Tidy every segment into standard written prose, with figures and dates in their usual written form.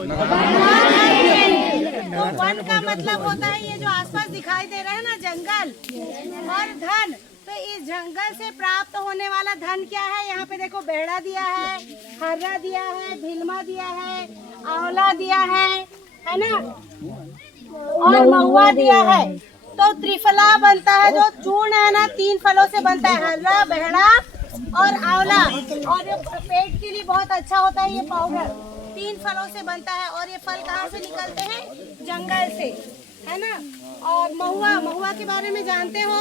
तो वन का मतलब होता है ये जो आसपास दिखाई दे रहा है ना, जंगल। और धन, तो इस जंगल से प्राप्त होने वाला धन क्या है? यहाँ पे देखो, बेड़ा दिया है, हर्रा दिया है, भिलमा दिया है, आंवला दिया है ना, और महुआ दिया है। तो त्रिफला बनता है, जो चूर्ण है ना, 3 फलों से बनता है, हर्रा, बेड़ा और आंवला। और ये पेट के लिए बहुत अच्छा होता है ये पाउडर। 3 फलों से बनता है। और ये फल कहाँ से निकलते हैं? जंगल से, है ना। और महुआ के बारे में जानते हो?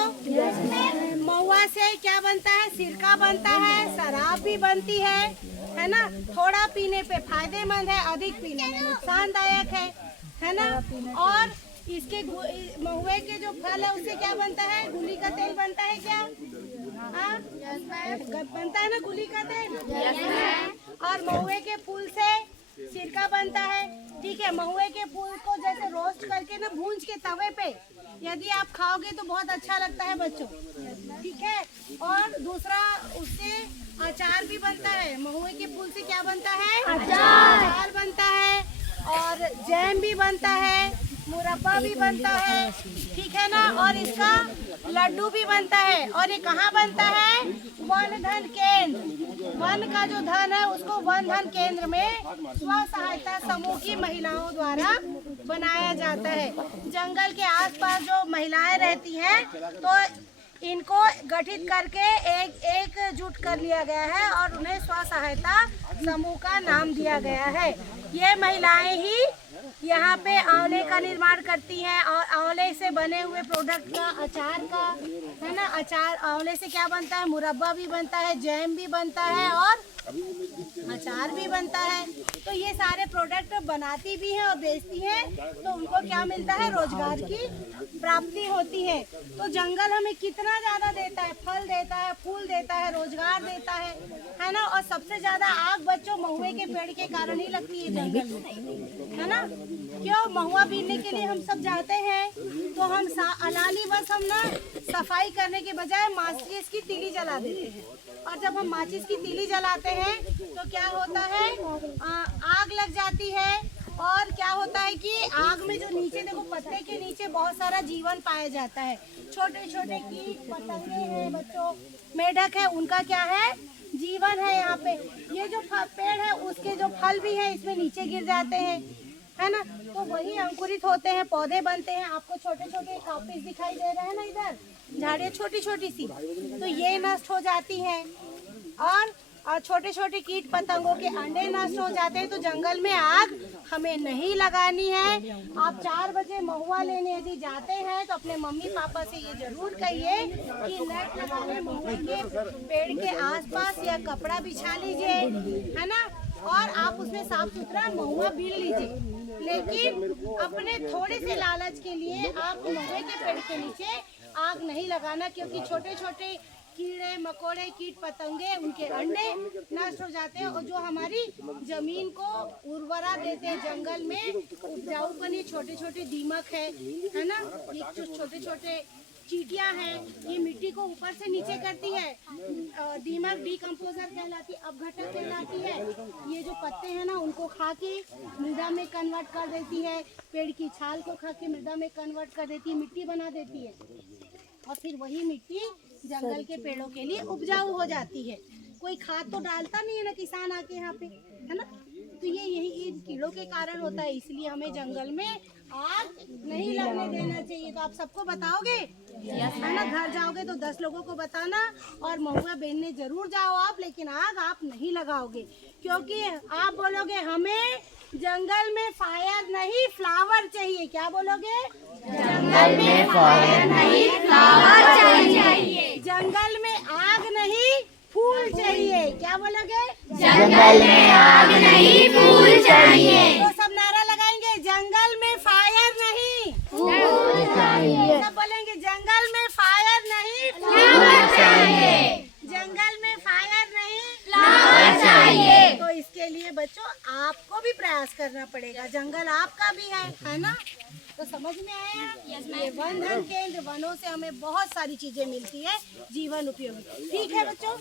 महुआ से क्या बनता है? सिरका बनता है, शराब भी बनती है ना। थोड़ा पीने पे फायदेमंद है, अधिक पीने में नुकसानदायक है ना। और इसके महुए के जो फल है उससे क्या बनता है? गुली का तेल बनता है क्या? हाँ, बनता है ना गुली का तेल। और महुए के फूल से सिरका बनता है। ठीक है, महुए के फूल को जैसे रोस्ट करके ना, भूंज के तवे पे यदि आप खाओगे तो बहुत अच्छा लगता है बच्चों। ठीक है। और दूसरा, उससे अचार भी बनता है। महुए के फूल से क्या बनता है? अचार बनता है। और जैम भी बनता है, मुरब्बा भी बनता है। ठीक है ना। और इसका लड्डू भी बनता है। और ये कहाँ बनता है? वन धन केंद्र। वन का जो धन है उसको वन धन केंद्र में स्व सहायता समूह की महिलाओं द्वारा बनाया जाता है। जंगल के आसपास जो महिलाएं रहती हैं, तो इनको गठित करके एकजुट कर लिया गया है और उन्हें स्व सहायता समूह का नाम दिया गया है। ये महिलाएं ही यहाँ पे आंवले का निर्माण करती हैं। और आंवले से बने हुए प्रोडक्ट का, अचार का, है ना, अचार आंवले से क्या बनता है? मुरब्बा भी बनता है, जैम भी बनता है और अचार भी बनता है। तो ये सारे प्रोडक्ट बनाती भी हैं और बेचती हैं, तो उनको क्या मिलता है? रोजगार की प्राप्ति होती है। तो जंगल हमें कितना ज्यादा देता है? फल देता है, फूल देता है, रोजगार देता है ना। और सबसे ज्यादा आग बच्चों महुए के पेड़ के कारण ही लगती है जंगल में, है ना। क्यों? महुआ बीनने के लिए हम सब जाते हैं, तो हम अलाली बस हम ना सफाई करने के बजाय माचिस की तीली जला देते हैं। और जब हम माचिस की तीली जलाते हैं तो क्या होता है? आग लग जाती है। और क्या होता है कि आग में जो नीचे देखो, पत्ते के नीचे बहुत सारा जीवन पाया जाता है। छोटे छोटे कीट पतंगे हैं बच्चों, मेढक है, उनका क्या है? जीवन है यहाँ पे। ये जो पेड़ है उसके जो फल भी हैं इसमें नीचे गिर जाते हैं, है ना। तो वही अंकुरित होते हैं, पौधे बनते हैं। आपको छोटे छोटे कापिस दिखाई दे रहे हैं ना, इधर झाड़ियाँ छोटी छोटी सी, तो ये नष्ट हो जाती हैं। और छोटे छोटे कीट पतंगों के अंडे नष्ट हो जाते हैं। तो जंगल में आग हमें नहीं लगानी है। आप 4 बजे महुआ लेने यदि जाते हैं तो अपने मम्मी पापा से ये जरूर कहिए कि नेट लगा लें महुए के पेड़ के आसपास, या कपड़ा बिछा लीजिए, है ना। और आप उसमें साफ सुथरा महुआ बीन लीजिए। लेकिन अपने थोड़े से लालच के लिए आप महुए के पेड़ के नीचे आग नहीं लगाना, क्योंकि छोटे छोटे कीड़े मकोड़े, कीट पतंगे, उनके अंडे नष्ट हो जाते हैं। और जो हमारी जमीन को उर्वरा देते हैं, जंगल में उपजाऊपन, ये छोटे छोटे दीमक है ना, ये जो छोटे छोटे चींटियां हैं, ये मिट्टी को ऊपर से नीचे करती है। दीमक डिकम्पोजर कहलाती है, अपघटक कहलाती है। ये जो पत्ते हैं ना, उनको खा के मृदा में कन्वर्ट कर देती है। पेड़ की छाल को खा के मृदा में कन्वर्ट कर देती है, मिट्टी बना देती है। और फिर वही मिट्टी जंगल के पेड़ों के लिए उपजाऊ हो जाती है। कोई खाद तो डालता नहीं है ना किसान आके यहाँ पे, है ना। तो ये यही कीड़ों के कारण होता है। इसलिए हमें जंगल में आग नहीं लगने देना चाहिए। तो आप सबको बताओगे, है ना। घर जाओगे तो 10 लोगों को बताना। और महुआ बेचने जरूर जाओ आप, लेकिन आग आप नहीं लगाओगे, क्योंकि आप बोलोगे हमें जंगल में फायर नहीं फ्लावर चाहिए। क्या बोलोगे? जंगल में फायर नहीं फ्लावर चाहिए। जंगल में आग नहीं फूल चाहिए। क्या बोलोगे? जंगल में आग नहीं फूल चाहिए। तो सब नारा लगाएंगे, जंगल में फायर नहीं फूल चाहिए। सब बोलेंगे, जंगल में फायर नहीं फ्लावर चाहिए। जंगल में फायर नहीं फ्लावर चाहिए। तो इसके लिए बच्चों आपको भी प्रयास करना पड़ेगा। जंगल आपका भी है ना। तो समझ में आया? ये वन धन केंद्र, वनों से हमें बहुत सारी चीजें मिलती है जीवन उपयोगी। ठीक है बच्चों,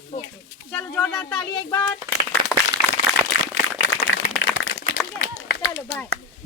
चलो जोरदार ताली एक बार। ठीक है, चलो। बाय।